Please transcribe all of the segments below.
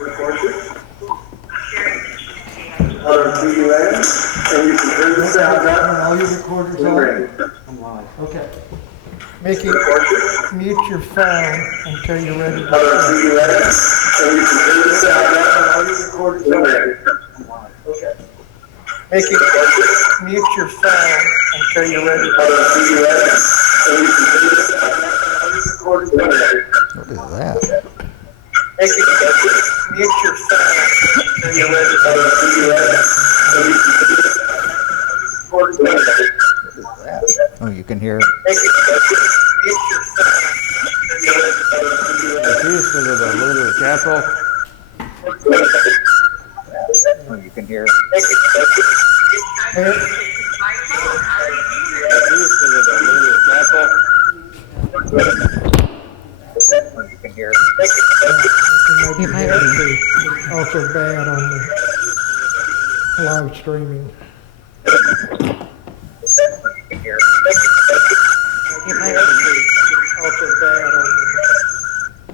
And you can turn the sound up. All your recorders on? I'm live. Okay. Mickey, mute your phone until you're ready to start. And you can turn the sound up. All your recorders on. I'm live. Okay. Mickey, mute your phone until you're ready to start. And you can turn the sound up. All your recorders on. What is that? Mickey, mute your phone until you're ready to start. What is that? Oh, you can hear it. Mickey, mute your phone until you're ready to start. Houston to the Lunar Castle. Oh, you can hear it. Houston to the Lunar Castle. Oh, you can hear it. It might be also bad on the live streaming. You can hear it. It might be also bad on the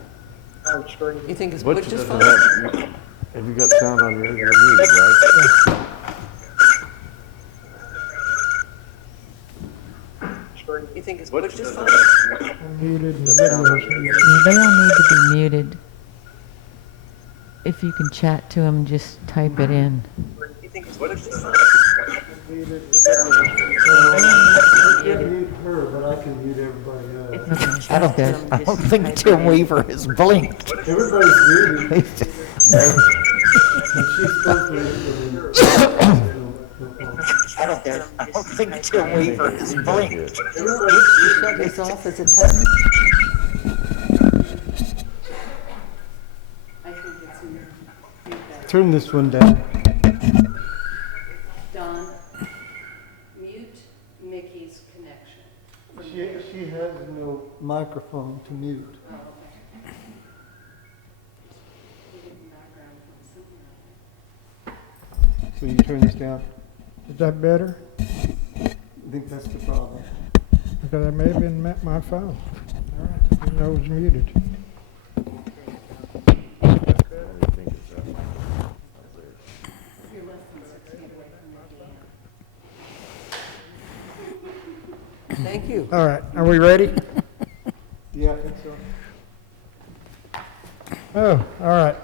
live streaming. You think it's Butch Butch's doesn't phone? have you got sound on your muted, right? You think it's Butch Butch's doesn't phone? have Muted and videos muted. They all need to be muted. If you can chat to them, just type it in. You think it's Butch's phone? Muted and videos. I can't mute her, but I can mute everybody else. Okay, that's good. I don't think Tim Weaver has blinked. Everybody's muted. And she's supposed to. I don't think Tim Weaver has blinked. You shut this off as a test? Turn this one down. Don, mute Mickey's connection. She has no microphone to mute. Oh, okay. You get the background from somewhere. So you turn this down. Is that better? I think that's the problem. Because that may have been my phone. All right. Even though it was muted. You're less than 6 feet away from the Thank you. All right. Are we ready? Yeah, I think so. Oh, all right.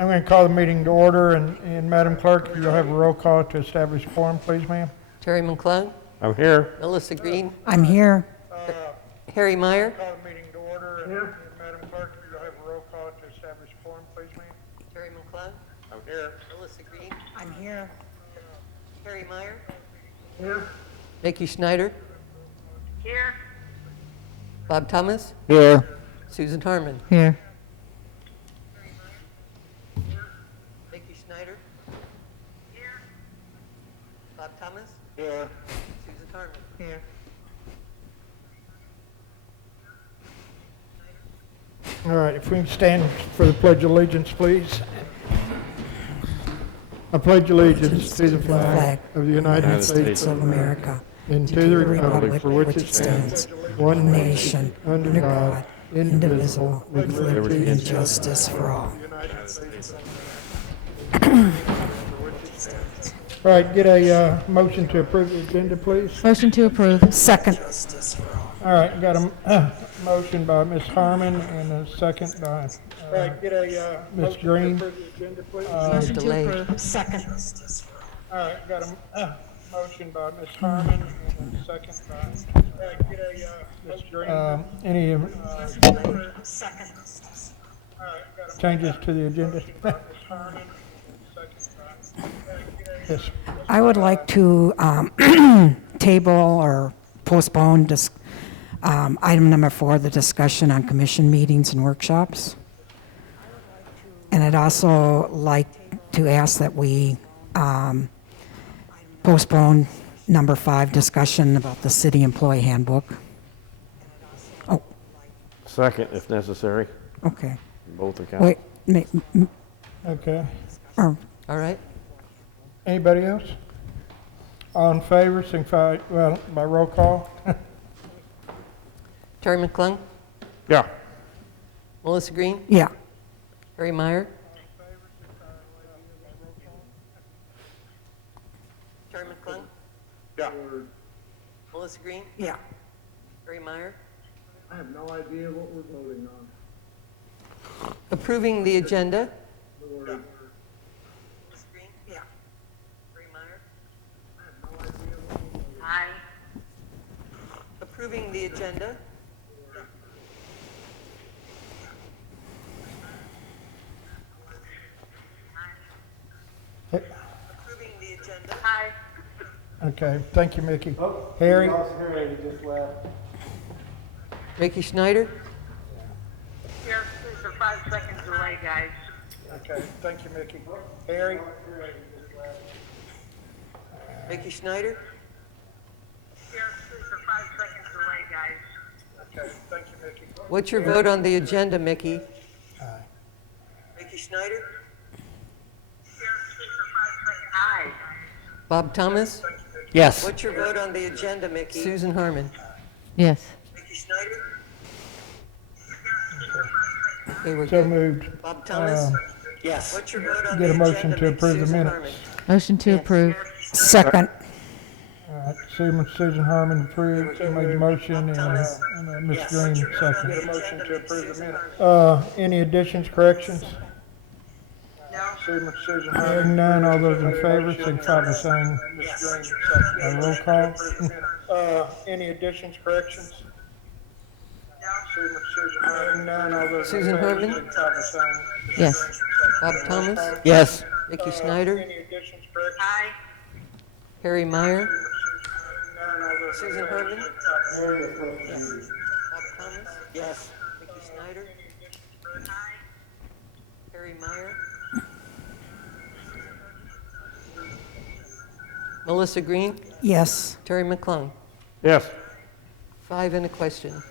I'm going to call the meeting to order, and Madam Clerk, you'll have a roll call to establish quorum, please, ma'am. Terry McClung, I'm here. Melissa Green, I'm here. Harry Meyer, Call the meeting to order, and Madam Clerk, you'll have a roll call to establish quorum, please, ma'am. Terry McClung, I'm here. Melissa Green, I'm here. Harry Meyer, Here. Mickey Schneider. Here. Bob Thomas, Here. Susan Harmon. Here. Mickey Schneider. Here. Bob Thomas, Here. Susan Harmon. Here. All right, if we can stand for the Pledge of Allegiance, please. I pledge allegiance to the flag of the United States of America. and to the republic for which it stands, one nation, under God, indivisible, with liberty and justice for all. All right, get a motion to approve the agenda, please. Motion to approve. Second. All right, got a motion by Ms. Harmon and a second by Ms. Green. It's delayed. Second. All right, got a motion by Ms. Harmon and a second by Ms. Green. Any changes to the agenda? Yes. I would like to table or postpone item number 4, the discussion on commission meetings and workshops. And I'd also like to ask that we postpone number 5, discussion about the city employee handbook. Oh, Second, if necessary. okay. Both accounts. Wait, Okay. or All right. Anybody else? All in favor, signify, well, by roll call. Terry McClung, Yeah. Melissa Green, yeah, Harry Meyer. Terry McClung. Yeah. Melissa Green. Yeah. Harry Meyer. I have no idea what we're voting on. Approving the agenda. Melissa Green. Yeah. Harry Meyer. I have no idea what we're voting on. Aye. Approving the agenda. Approving the agenda. Aye. Okay, thank you, Mickey. Harry? Ricky Schneider. Here, please, for 5 seconds delay, guys. Okay, thank you, Mickey. Harry? Ricky Schneider. Here, please, for 5 seconds delay, guys. Okay, thank you, Mickey. What's your vote on the agenda, Mickey? Aye. Ricky Schneider. Here, please, for 5 seconds. Aye. Bob Thomas. Yes. What's your vote on the agenda, Mickey? Susan Harmon. Yes. Ricky Schneider. Okay, we're So good. moved. Bob Thomas. Yes. What's your vote on Get the a motion agenda, to Mickey? approve the Susan minutes. Harmon. Motion to approve. Second. All right, Susan Harmon approved, made the motion, and Ms. Green seconded. Get a motion to approve the minutes. Any additions, corrections? No. Susan Hearing none, all those in favor, signify by saying roll call. Any additions, corrections? Hearing none, all those in Susan favor, Herman? signify by saying Yes. Bob Thomas. Yes. Ricky Schneider. any additions, corrections? Aye. Harry Meyer. None, all those in Susan favor, Herman. signify by saying Bob Thomas. Yes. Ricky Schneider. Aye. Harry Meyer. Melissa Green. Yes. Terry McClung. Yes. 5 and a question.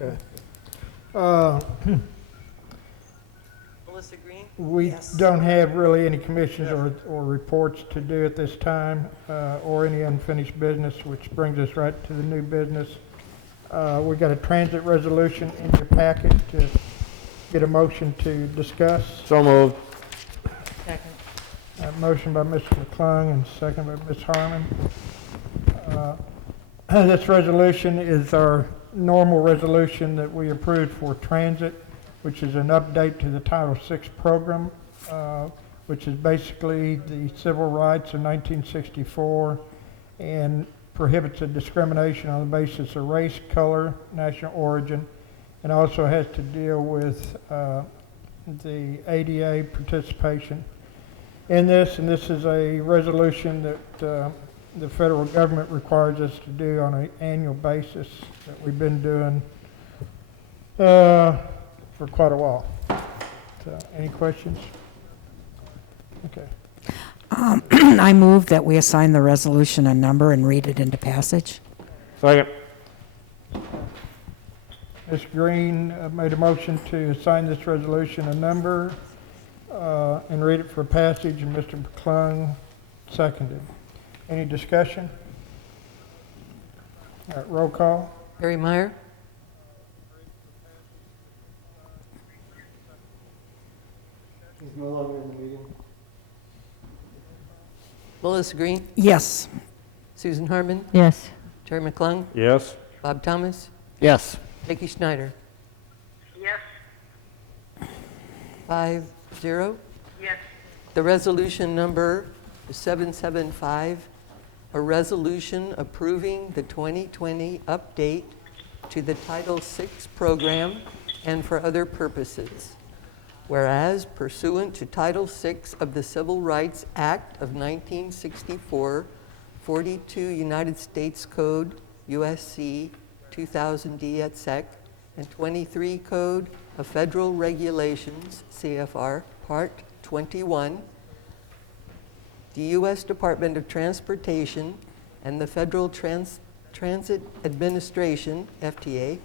Okay. Melissa Green. We don't have really any commissions or reports to do at this time, or any unfinished business, which brings us right to the new business. We've got a transit resolution in your packet to get a motion to discuss. So moved. Second. Motion by Mr. McClung and second by Ms. Harmon. This resolution is our normal resolution that we approved for transit, which is an update to the Title VI program, which is basically the civil rights of 1964 and prohibits a discrimination on the basis of race, color, national origin, and also has to deal with the ADA participation in this. And this is a resolution that the federal government requires us to do on an annual basis that we've been doing for quite a while. So, any questions? Okay. I move that we assign the resolution a number and read it into passage. Second. Ms. Green made a motion to assign this resolution a number and read it for passage, and Mr. McClung seconded. Any discussion? All right, roll call. Harry Meyer. He's no longer in the meeting. Melissa Green. Yes. Susan Harmon. Yes. Terry McClung. Yes. Bob Thomas. Yes. Ricky Schneider. Yes. 5-0. Yes. The resolution number is 775, a resolution approving the 2020 update to the Title VI program and for other purposes. Whereas pursuant to Title VI of the Civil Rights Act of 1964, 42 United States Code, USC 2000D et sec, and 23 Code of Federal Regulations, CFR, Part 21, the U.S. Department of Transportation and the Federal Transit Administration, FTA,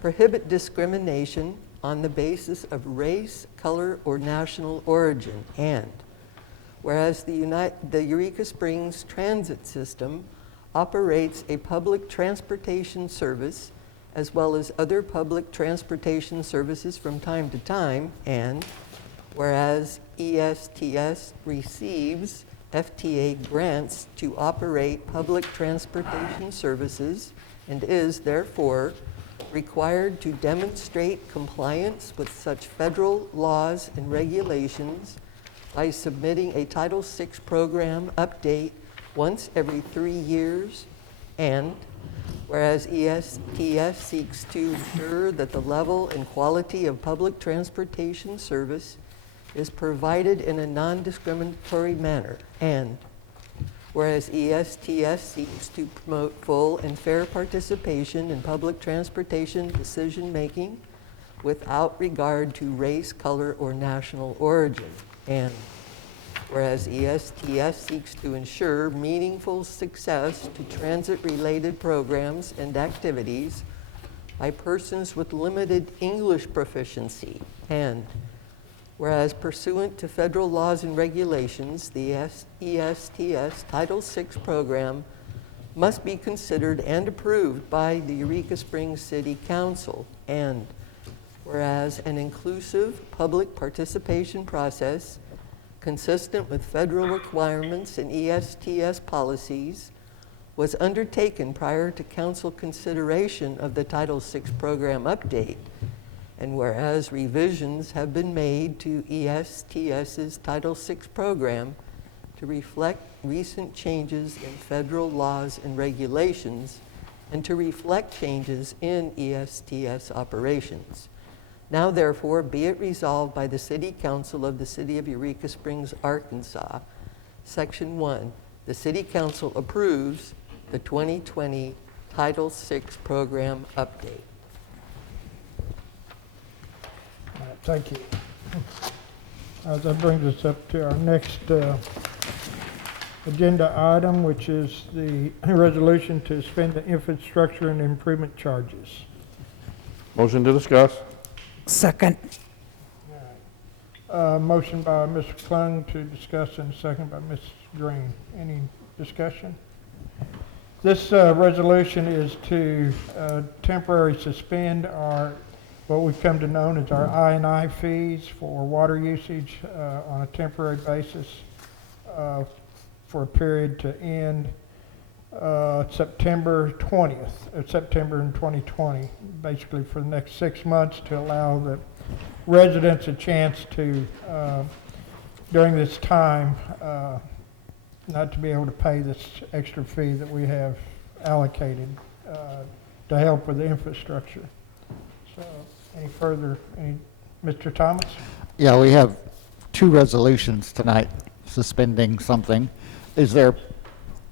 prohibit discrimination on the basis of race, color, or national origin. And whereas the Eureka Springs Transit System operates a public transportation service as well as other public transportation services from time to time, and whereas ESTS receives FTA grants to operate public transportation services and is therefore required to demonstrate compliance with such federal laws and regulations by submitting a Title VI program update once every 3 years, and whereas ESTS seeks to ensure that the level and quality of public transportation service is provided in a non-discriminatory manner, and whereas ESTS seeks to promote full and fair participation in public transportation decision-making without regard to race, color, or national origin, and whereas ESTS seeks to ensure meaningful success to transit-related programs and activities by persons with limited English proficiency, and whereas pursuant to federal laws and regulations, the ESTS Title VI program must be considered and approved by the Eureka Springs City Council, and whereas an inclusive public participation process consistent with federal requirements and ESTS policies was undertaken prior to council consideration of the Title VI program update, and whereas revisions have been made to ESTS's Title VI program to reflect recent changes in federal laws and regulations and to reflect changes in ESTS operations. Now therefore be it resolved by the City Council of the City of Eureka Springs, Arkansas, Section 1, the City Council approves the 2020 Title VI program update. All right, thank you. That brings us up to our next agenda item, which is the resolution to suspend the infrastructure and improvement charges. Motion to discuss. Second. Motion by Mr. Klung to discuss and second by Ms. Green. Any discussion? This resolution is to temporarily suspend our, what we've come to know as our I&I fees for water usage on a temporary basis for a period to end September 20th, September in 2020, basically for the next 6 months, to allow the residents a chance to, during this time, not to be able to pay this extra fee that we have allocated to help with the infrastructure. So, any further, Mr. Thomas? Yeah, we have 2 resolutions tonight suspending something.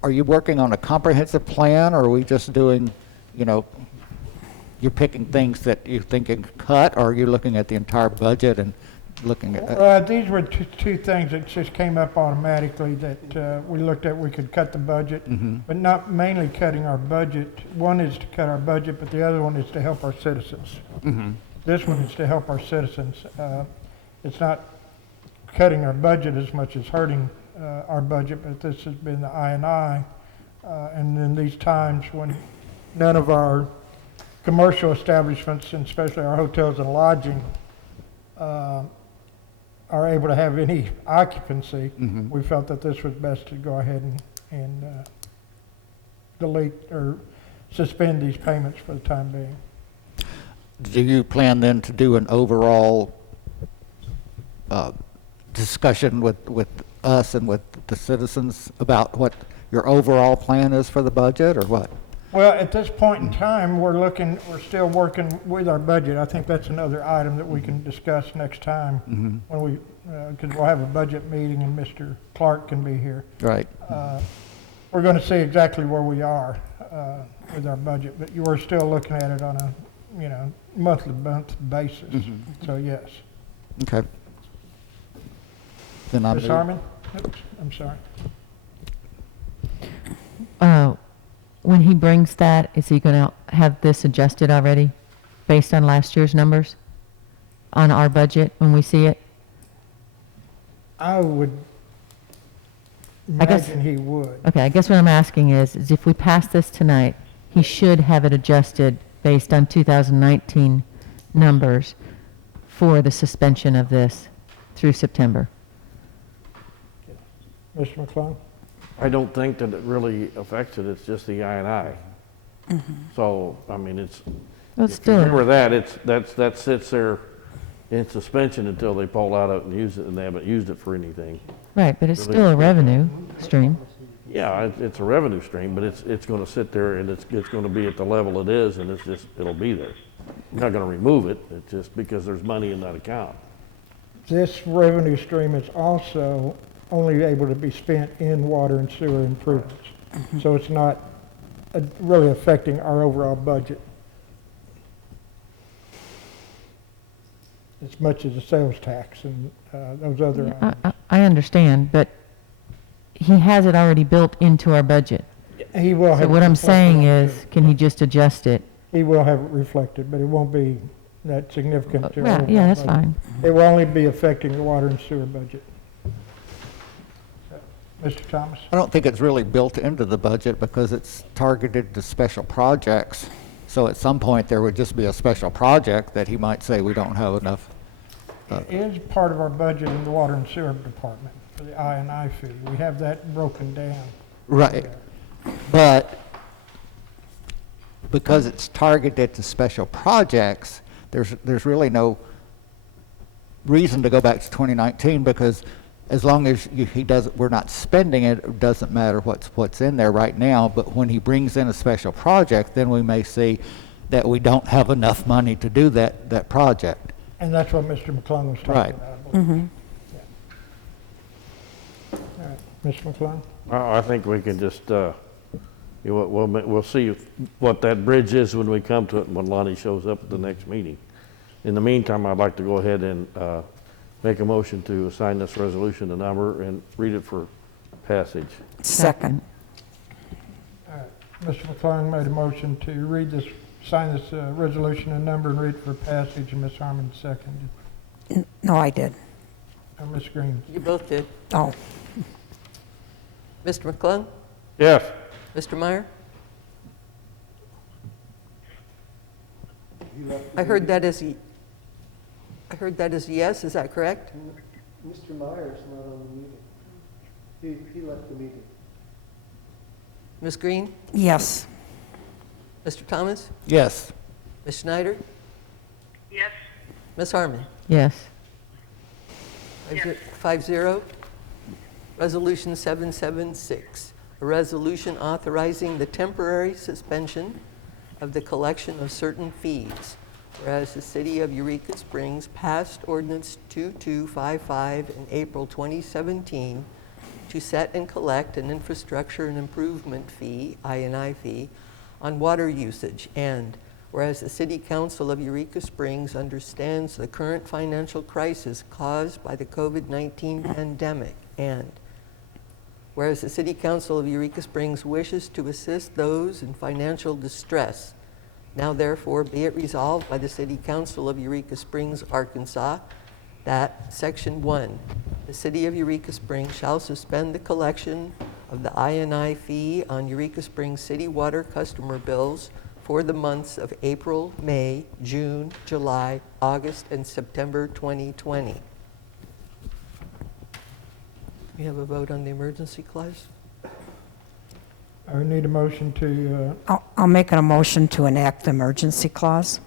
Are you working on a comprehensive plan, or are we just doing, you're picking things that you think you can cut, or are you looking at the entire budget and looking at? These were two things that just came up automatically that we looked at. We could cut the budget, but not mainly cutting our budget. One is to cut our budget, but the other one is to help our citizens. This one is to help our citizens. It's not cutting our budget as much as hurting our budget, but this has been the I&I. And in these times when none of our commercial establishments, and especially our hotels and lodging, are able to have any occupancy, we felt that this was best to go ahead and delete or suspend these payments for the time being. Do you plan then to do an overall discussion with us and with the citizens about what your overall plan is for the budget, or what? Well, at this point in time, we're still working with our budget. I think that's another item that we can discuss next time when we, because we'll have a budget meeting and Mr. Clark can be here. Right. We're going to see exactly where we are with our budget, but you are still looking at it on a, month basis. So yes. Okay. Then I'm. Ms. Harmon? Oops, I'm sorry. When he brings that, is he going to have this adjusted already based on last year's numbers on our budget when we see it? I would I guess- imagine he would. Okay, I guess what I'm asking is if we pass this tonight, he should have it adjusted based on 2019 numbers for the suspension of this. through September. Mr. McClung? I don't think that it really affects it, it's just the I and I. So, I mean, it's, Well, it's if you still, remember that, that sits there in suspension until they pull out of it and use it, and they haven't used it for anything. right, but it's still a revenue stream. Yeah, it's a revenue stream, but it's gonna sit there and it's gonna be at the level it is, and it'll be there. We're not gonna remove it, it's just because there's money in that account. This revenue stream is also only able to be spent in water and sewer improvements. So it's not really affecting our overall budget as much as the sales tax and those other items. I understand, but he has it already built into our budget. He will So have. what it I'm reflected saying on is, it. can he just adjust it? He will have it reflected, but it won't be that significant to our Yeah, overall yeah, that's budget. fine. It will only be affecting the water and sewer budget. Mr. Thomas? I don't think it's really built into the budget because it's targeted to special projects. So at some point, there would just be a special project that he might say, we don't have enough. It is part of our budget in the water and sewer department for the I and I fee. We have that broken down. Right. But because it's targeted to special projects, there's really no reason to go back to 2019 because as long as we're not spending it, it doesn't matter what's in there right now. But when he brings in a special project, then we may see that we don't have enough money to do that project. And that's what Mr. McClung was talking Right. about. I believe. Yeah. All right, Mr. McClung? I think we can just, we'll see what that bridge is when we come to it and when Lonnie shows up at the next meeting. In the meantime, I'd like to go ahead and make a motion to assign this resolution a number and read it for passage. Second. All right, Mr. McClung made a motion to sign this resolution and number and read it for passage, and Ms. Harmon seconded. No, I did. Ms. Green? You both did. Oh, Mr. McClung? Yes. Mr. Meyer? I heard that as a yes, is that correct? Mr. Myers not on the meeting. He left the meeting. Ms. Green? yes. Mr. Thomas? Yes. Ms. Schneider? Yes, Ms. Harmon? Yes. 5-0. Resolution 776, a resolution authorizing the temporary suspension of the collection of certain fees, whereas the City of Eureka Springs passed Ordinance 2255 in April 2017 to set and collect an infrastructure and improvement fee, I&I fee, on water usage, and whereas the City Council of Eureka Springs understands the current financial crisis caused by the COVID-19 pandemic, and whereas the City Council of Eureka Springs wishes to assist those in financial distress, now therefore be it resolved by the City Council of Eureka Springs, Arkansas, that Section 1, the City of Eureka Springs shall suspend the collection of the I&I fee on Eureka Springs city water customer bills for the months of April, May, June, July, August, and September 2020. We have a vote on the emergency clause? I would need a motion to, I'll make a motion to enact the emergency clause.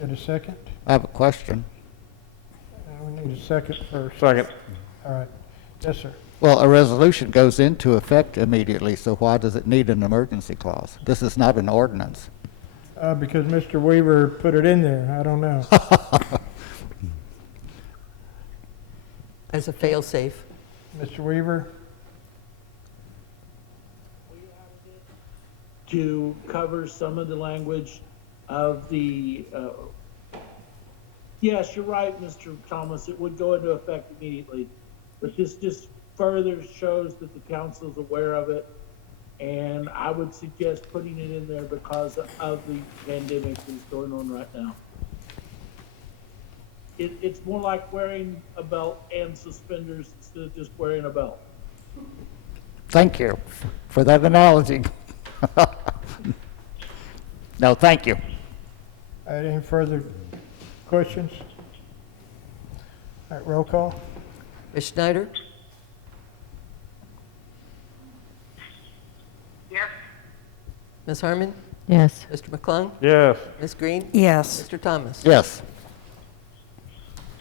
get a second. I have a question. We need a second first. Second. All right. Yes, sir. Well, a resolution goes into effect immediately, so why does it need an emergency clause? This is not an ordinance. Because Mr. Weaver put it in there. I don't know. As a fail-safe. Mr. Weaver? To cover some of the language of the, yes, you're right, Mr. Thomas, it would go into effect immediately. But this just further shows that the council's aware of it. And I would suggest putting it in there because of the pandemic that's going on right now. It's more like wearing a belt and suspenders instead of just wearing a belt. Thank you for that analogy. No, thank you. All right, any further questions? All right, roll call? Ms. Schneider? Yes. Ms. Harmon? Yes. Mr. McClung? Yes, Ms. Green? Yes. Mr. Thomas? Yes.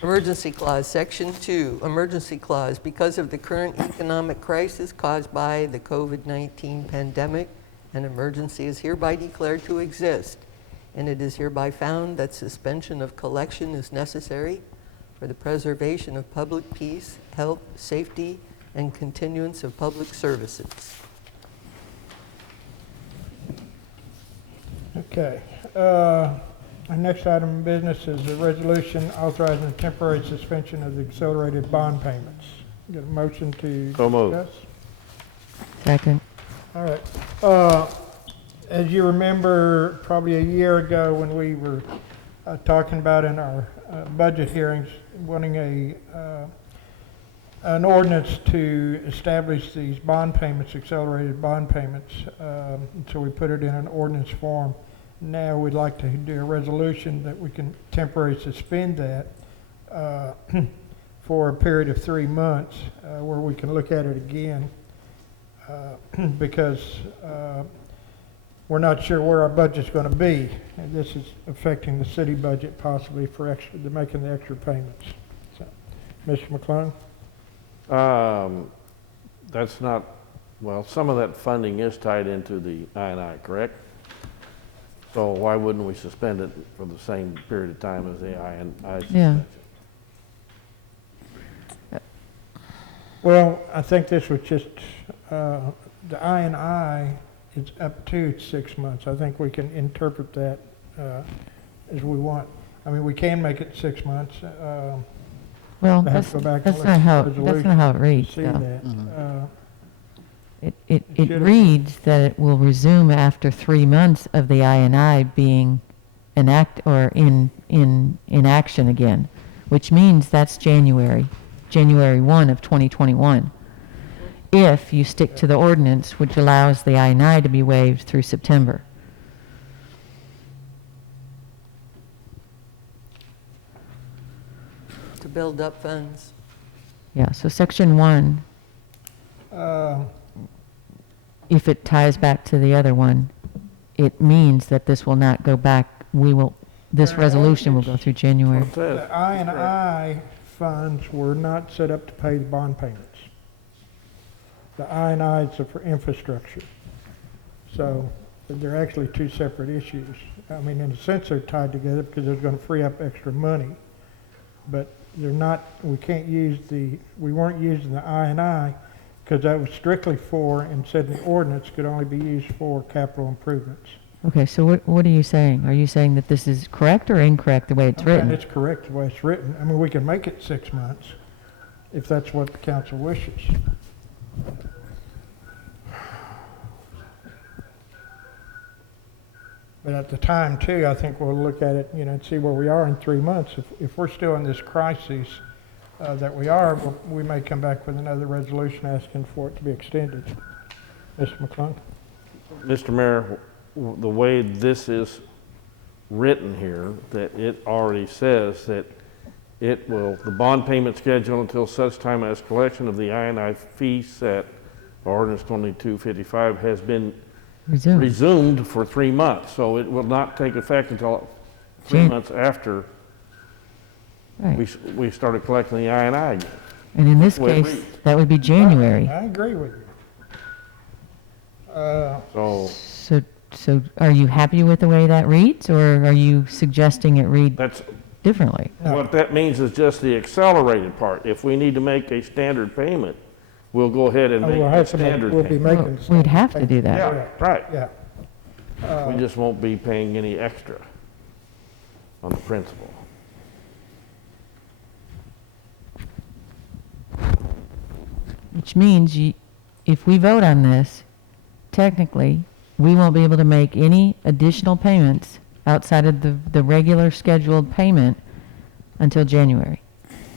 Emergency clause, section 2, emergency clause. Because of the current economic crisis caused by the COVID-19 pandemic, an emergency is hereby declared to exist, and it is hereby found that suspension of collection is necessary for the preservation of public peace, health, safety, and continuance of public services. Okay. Our next item of business is a resolution authorizing a temporary suspension of the accelerated bond payments. Get a motion to So moved. discuss? Second. All right. As you remember, probably a year ago when we were talking about in our budget hearings, wanting an ordinance to establish these bond payments, accelerated bond payments. So we put it in an ordinance form. Now we'd like to do a resolution that we can temporarily suspend that for a period of 3 months where we can look at it again because we're not sure where our budget's going to be. And this is affecting the city budget possibly for making the extra payments. So, Mr. McClung? that's not, well, some of that funding is tied into the I&I, correct? So why wouldn't we suspend it for the same period of time as the I&I suspension? Well, I think this was just, the I&I is up to 6 months. I think we can interpret that as we want. I mean, we can make it 6 months. Well, I have to go back and that's look not at how, the that's not resolution how it to reads, see though. that. It should've- reads that it will resume after 3 months of the I&I being in action again, which means that's January 1 of 2021. If you stick to the ordinance, which allows the I&I to be waived through September. To build up funds. Yeah, so section 1, if it ties back to the other one, it means that this will not go back, this resolution will go through January. What's that? The I&I funds were not set up to pay the bond payments. The I&I is for infrastructure. So they're actually two separate issues. I mean, in a sense, they're tied together because they're going to free up extra money. But they're not, we weren't using the I&I because that was strictly for, and said in the ordinance, could only be used for capital improvements. Okay, so what are you saying? Are you saying that this is correct or incorrect the way it's And written? it's correct the way it's written. I mean, we can make it 6 months if that's what the council wishes. But at the time too, I think we'll look at it, and see where we are in 3 months. If we're still in this crisis that we are, we may come back with another resolution asking for it to be extended. Mr. McClung? Mr. Mayor, the way this is written here, that it already says that the bond payment schedule until such time as collection of the I&I fee set, ordinance 2255, has been Resume. resumed for 3 months. So it will not take effect until 3 Jan- months after Right. we started collecting the I&I again. And in this Way it case, reads. that would be January. I agree with you. So are you happy with the way that reads, or are you suggesting it read That's, differently? No. what that means is just the accelerated part. If we need to make a standard payment, we'll go ahead and make We'll a have to make, standard we'll be payment. making. We'd have to do that. Yeah, right. Yeah. We just won't be paying any extra on the principal. Which means if we vote on this, technically, we won't be able to make any additional payments outside of the regular scheduled payment until January.